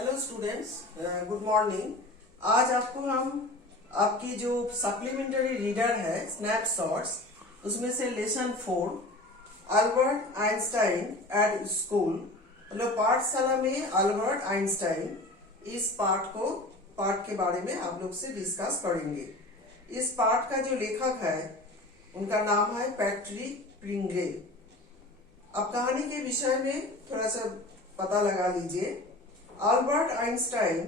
Hello students, good morning. आज आपको हम आपकी जो सप्लीमेंट्री रीडर है स्नैपशॉट्स, उसमें से lesson 4 Albert Einstein at school, मतलब पाठशाला में अल्बर्ट आइंस्टाइन, इस पाठ के बारे में आप लोग से डिस्कस करेंगे। इस पाठ का जो लेखक है उनका नाम है पैट्रिक प्रिंगे। अब कहानी के विषय में थोड़ा सा पता लगा लीजिए। अल्बर्ट आइंस्टाइन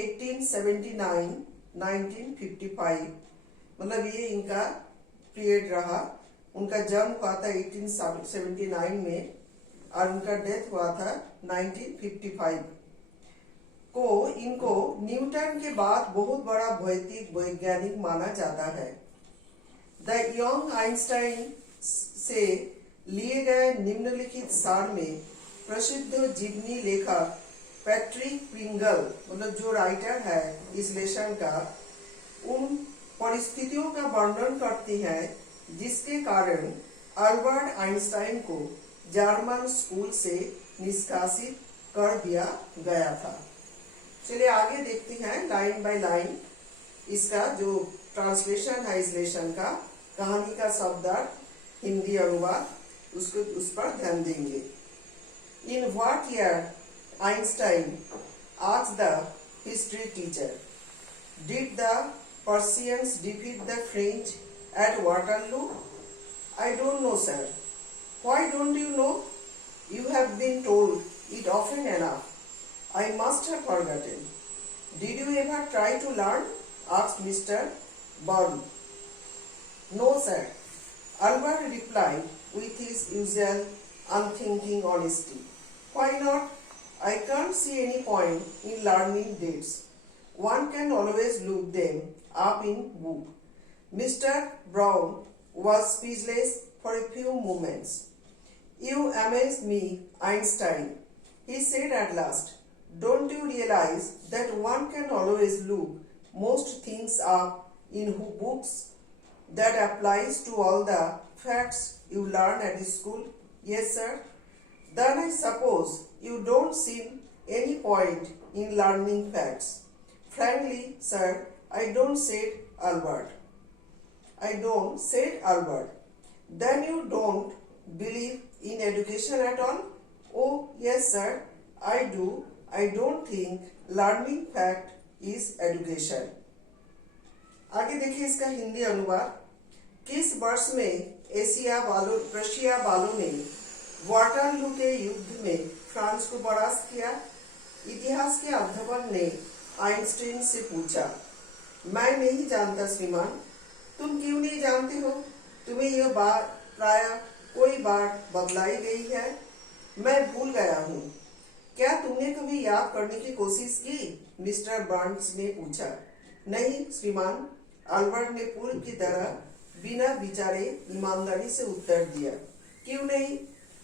1879-1955, मतलब ये इनका पीरियड रहा। उनका जन्म हुआ था 1879 में और उनका डेथ हुआ था 1955 को। इनको न्यूटन के बाद बहुत बड़ा भौतिक वैज्ञानिक माना जाता है। द यंग आइंस्टाइन से लिए गए निम्नलिखित सार में प्रसिद्ध जीवनी लेखक पैट्रिक प्रिंगल, मतलब जो राइटर है इस लेसन का, उन परिस्थितियों का वर्णन करती है जिसके कारण अल्बर्ट आइंस्टाइन को जर्मन स्कूल से निष्कासित कर दिया गया था। चलिए आगे देखते हैं लाइन बाय लाइन इसका जो ट्रांसलेशन है इस लेसन का, कहानी का शब्दार्थ, हिंदी अनुवाद, उस पर ध्यान देंगे। In what year Einstein asked the history teacher, did the Persians defeat the French at Waterloo? I don't know, sir. Why don't you know? You have been told it often enough. I must have forgotten. Did you ever try to learn? Asked Mr. Byrne. No, sir. Albert replied with his usual unthinking honesty. Why not? I can't see any point in learning dates. One can always look them up in book. Mr. Brown was speechless for a few moments. You amaze me, Einstein, he said at last. Don't you realize that one can always look most things up in books? That applies to all the facts you learn at school? Yes, sir. Then I suppose you don't see any point in learning facts. Frankly, sir, I don't, said Albert. I don't, said Albert. Then you don't believe in education at all? Oh, yes, sir, I do. I don't think learning fact is education. आगे देखिए इसका हिंदी अनुवाद। किस वर्ष में Russia वालों ने Waterloo के युद्ध में फ्रांस को परास्त किया? इतिहास के अध्यापक ने आइंस्टाइन से पूछा। मैं नहीं जानता श्रीमान। तुम क्यों नहीं जानते हो? तुम्हें यह बात प्राय कोई बात बतलाई गई है। मैं भूल गया हूँ। क्या तुमने कभी याद करने की कोशिश की? मिस्टर बर्न्स ने पूछा। नहीं श्रीमान, अल्बर्ट ने पूर्व की तरह बिना विचारे ईमानदारी से उत्तर दिया। क्यों नहीं?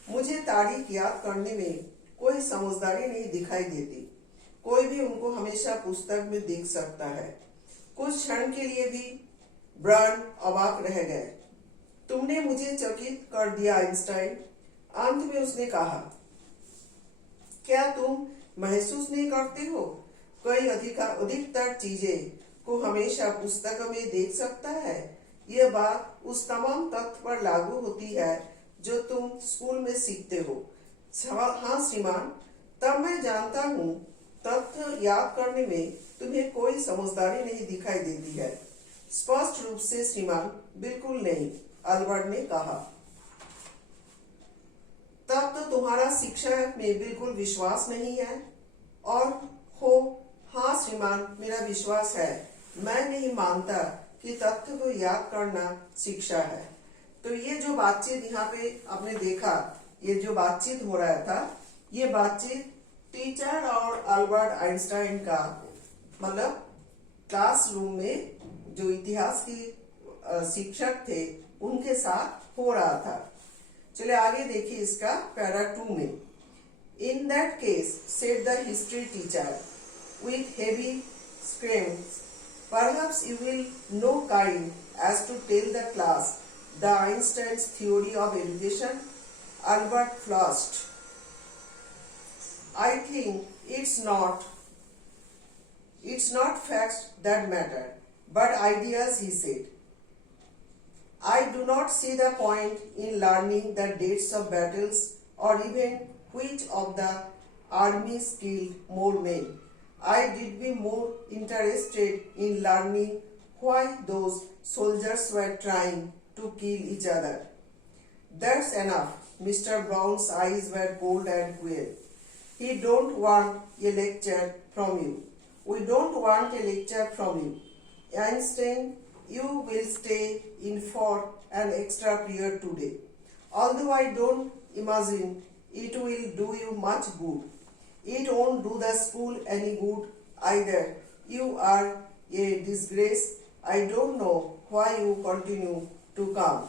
मुझे तारीख याद करने में कोई समझदारी नहीं दिखाई देती। कोई भी उनको हमेशा पुस्तक में देख सकता है। कुछ क्षण के लिए भी ब्रांड अवाक रह गए। तुमने मुझे चकित कर दिया आइंस्टाइन, अंत में उसने कहा। क्या तुम महसूस नहीं करते हो? कोई अधिकतर चीजें को हमेशा पुस्तक में देख सकता है। यह बात उस तमाम तथ्य पर लागू होती है जो तुम स्कूल में सीखते हो। हाँ श्रीमान, तब मैं जानता हूँ तथ्य याद करने में तुम्हें कोई समझदारी नहीं दिखाई देती है। स्पष्ट रूप से श्रीमान, बिल्कुल नहीं, अल्बर्ट ने कहा। तब तो तुम्हारा शिक्षा में बिल्कुल विश्वास नहीं है। और हो? हाँ श्रीमान, मेरा विश्वास है। मैं नहीं मानता कि तथ्य को याद करना शिक्षा है। तो ये जो बातचीत यहाँ पे आपने देखा, ये जो बातचीत हो रहा था, ये बातचीत टीचर और अल्बर्ट आइंस्टाइन का, मतलब क्लासरूम में जो इतिहास की शिक्षक थे उनके साथ हो रहा था। चलिए आगे देखिए इसका पैरा 2 में। In that case, said the history teacher with heavy screams, perhaps you will know kind as to tell the class the Einstein's theory of education? Albert flushed. I think it's not It's not facts that matter, but ideas, he said. I do not see the point in learning the dates of battles or even which of the armies killed more men. I did be more interested in learning why those soldiers were trying to kill each other. That's enough. Mr. Brown's eyes were cold and queer. He don't want a lecture from you. We don't want a lecture from you. Einstein, you will stay in for an extra period today. Although I don't imagine it will do you much good. It won't do the school any good either. You are a disgrace. I don't know why you continue to come.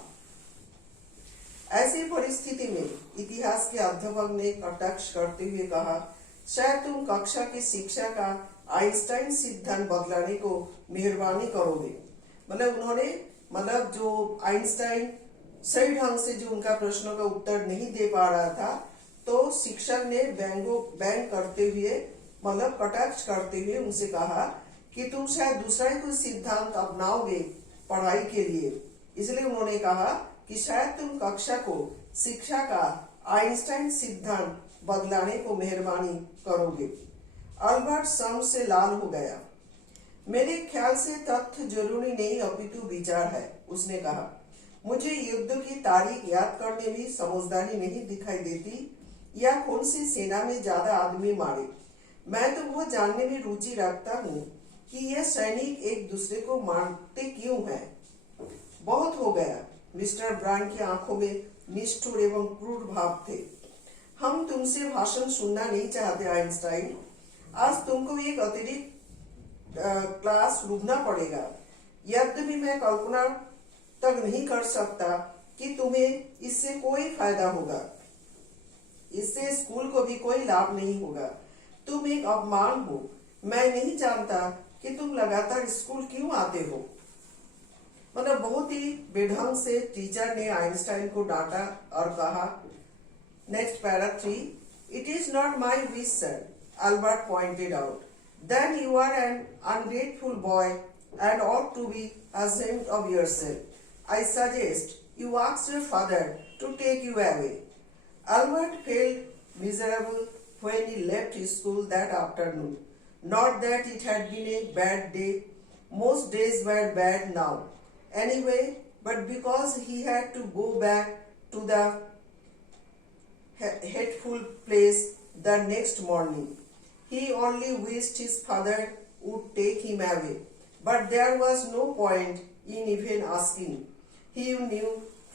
ऐसी परिस्थिति में इतिहास के अध्यापक ने कटाक्ष करते हुए कहा, शायद तुम कक्षा की शिक्षा का आइंस्टाइन सिद्धांत बदलाने को मेहरबानी करोगे। मतलब जो आइंस्टाइन सही ढंग से जो उनका प्रश्नों का उत्तर नहीं दे पा रहा था, तो शिक्षक ने व्यंग करते हुए मतलब कटाक्ष करते हुए उनसे कहा कि तुम शायद दूसरा ही कोई सिद्धांत अपनाओगे पढ़ाई के लिए। इसलिए उन्होंने कहा कि शायद तुम कक्षा को शिक्षा का आइंस्टाइन सिद्धांत बदलाने को मेहरबानी करोगे। अल्बर्ट शर्म से लाल हो गया। मेरे ख्याल से तथ्य जरूरी नहीं अपितु विचार है, उसने कहा। मुझे युद्ध की तारीख याद करने में समझदारी नहीं दिखाई देती या कौन सी सेना में ज्यादा आदमी मारे। मैं तो वो जानने में रुचि रखता हूँ कि ये सैनिक एक दूसरे को मारते क्यों हैं। बहुत हो गया। मिस्टर ब्रांड की आंखों में निष्ठुर एवं क्रूर भाव थे। हम तुमसे भाषण सुनना नहीं चाहते आइंस्टाइन। आज तुमको एक अतिरिक्त क्लास रुकना पड़ेगा। यद्यपि मैं कल्पना तक नहीं कर सकता कि तुम्हें इससे कोई फायदा होगा। इससे स्कूल को भी कोई लाभ नहीं होगा। तुम एक अपमान हो। मैं नहीं जानता कि तुम लगातार स्कूल क्यों आते हो। मतलब बहुत ही बेढंग से टीचर ने आइंस्टाइन को डांटा और कहा, next para 3, it is not my wish sir, Albert pointed out, then you are an ungrateful boy and ought to be ashamed of yourself. I suggest you ask your father to take you away. Albert felt miserable when he left school that afternoon. Not that it had been a bad day. Most days were bad now. Anyway, but because he had to go back to the hateful place the next morning. He only wished his father would take him away. But there was no point in even asking. He knew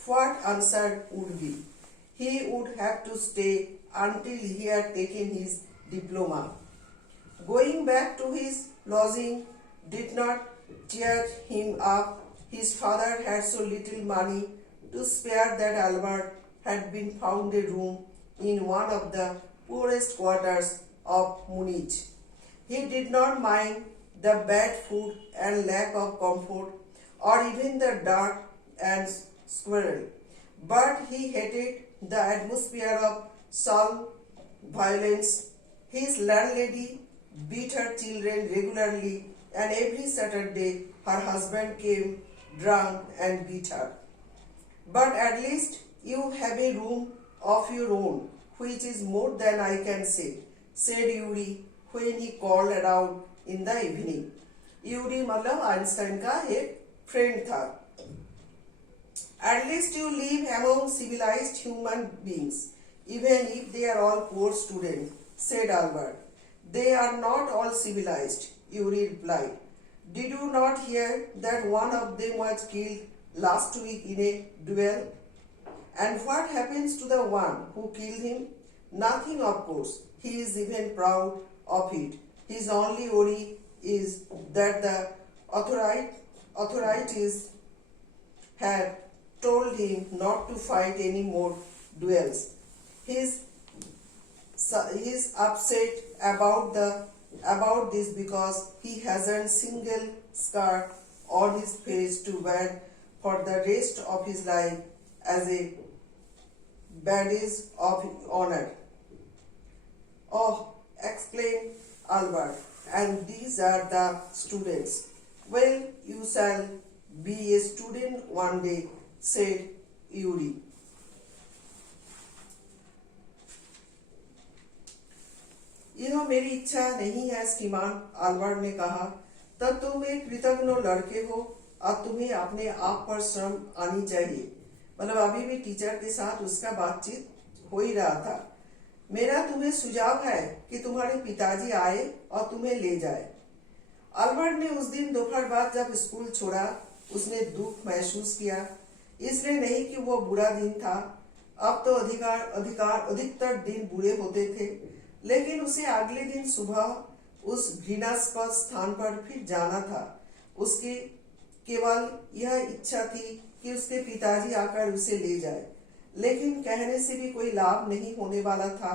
what answer would be. He would have to stay until he had taken his diploma. Going back to his lodging did not cheer him up. His father had so little money to spare that Albert had been found a room in one of the poorest quarters of Munich. He did not mind the bad food and lack of comfort, or even the dirt and squirrel, but he hated the atmosphere of sullen violence. His landlady beat her children regularly, and every Saturday her husband came drunk and beat her. But at least you have a room of your own, which is more than I can say, said Yuri when he called around in the evening. Yuri मतलब Einstein का एक friend था. At least you live among civilized human beings, even if they are all poor students, said Albert. They are not all civilized, Yuri replied. Did you not hear that one of them was killed last week in a duel? And what happens to the one who killed him? Nothing, of course. He is even proud of it. His only worry is that the authorities had told him not to fight any more duels. He's upset about this because he hasn't single scar on his face to wear for the rest of his life as a badge of honor. Oh, exclaimed Albert, and these are the students. Well, you shall be a student one day, said Yuri. यह मेरी इच्छा नहीं है श्रीमान, Albert ने कहा। तब तुम एक कृतज्ञ लड़के हो और तुम्हें अपने आप पर शर्म आनी चाहिए। मतलब अभी भी टीचर के साथ उसका बातचीत हो ही रहा था। मेरा तुम्हें सुझाव है कि तुम्हारे पिताजी आए और तुम्हें ले जाए। अल्बर्ट ने उस दिन दोपहर बाद जब स्कूल छोड़ा, उसने दुख महसूस किया। इसलिए नहीं कि वो बुरा दिन था, अब तो अधिकतर दिन बुरे होते थे, लेकिन उसे अगले दिन सुबह उस घृणास्पद स्थान पर फिर जाना था। उसकी केवल यह इच्छा थी कि उसके पिताजी आकर उसे ले जाए, लेकिन कहने से भी कोई लाभ नहीं होने वाला था।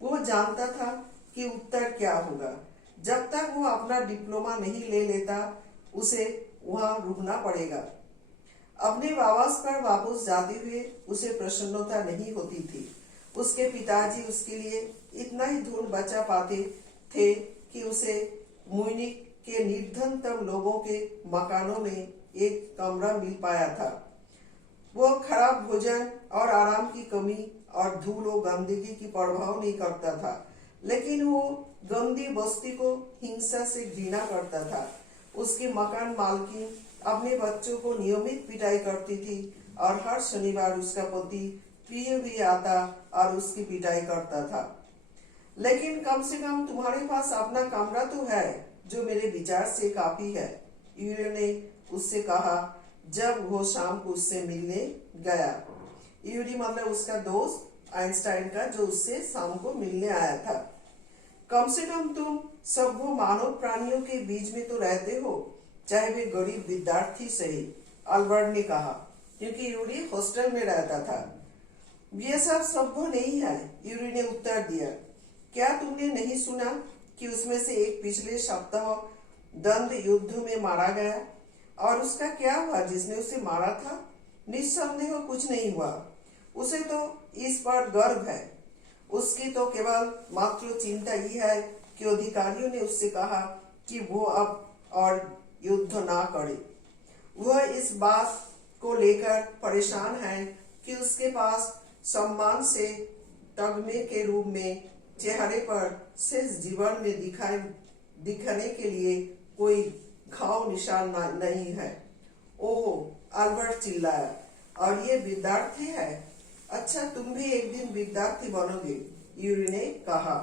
वो जानता था कि उत्तर क्या होगा। जब तक वो अपना डिप्लोमा नहीं ले लेता, उसे वहां रुकना पड़ेगा। अपने आवास पर वापस जाते हुए उसे प्रसन्नता नहीं होती थी। उसके पिताजी उसके लिए इतना ही धन बचा पाते थे कि उसे म्यूनिख के निर्धनतम लोगों के मकानों में एक कमरा मिल पाया था। वो खराब भोजन और आराम की कमी और धूल और गंदगी की परवाह नहीं करता था, लेकिन वो गंदी बस्ती को हिंसा से घृणा करता था। उसके मकान मालकिन अपने बच्चों को नियमित पिटाई करती थी और हर शनिवार उसका पति पिए भी आता और उसकी पिटाई करता था। लेकिन कम से कम तुम्हारे पास अपना कमरा तो है, जो मेरे विचार से काफी है, यूरी ने उससे कहा जब वो शाम को उससे मिलने गया। यूरी मतलब उसका दोस्त आइंस्टाइन का, जो उससे शाम को मिलने आया था। कम से कम तुम सब वो मानव प्राणियों के बीच में तो रहते हो, चाहे वे गरीब विद्यार्थी सही, अल्बर्ट ने कहा, क्योंकि यूरी हॉस्टल में रहता था। ये सब संभव नहीं है, यूरी ने उत्तर दिया। क्या तुमने नहीं सुना कि उसमें से एक पिछले सप्ताह द्वंद युद्ध में मारा गया? और उसका क्या हुआ जिसने उसे मारा था? निस्संदेह कुछ नहीं हुआ। उसे तो इस पर गर्व है। उसकी तो केवल मात्र चिंता ही है कि अधिकारियों ने उससे कहा कि वो अब और युद्ध ना करे। वह इस बात को लेकर परेशान है कि उसके पास सम्मान से तगमे के रूप में चेहरे पर शेष जीवन में दिखने के लिए कोई घाव निशान नहीं है। ओह, अल्बर्ट चिल्लाया, और ये विद्यार्थी है? अच्छा, तुम भी एक दिन विद्यार्थी बनोगे, यूरी ने कहा।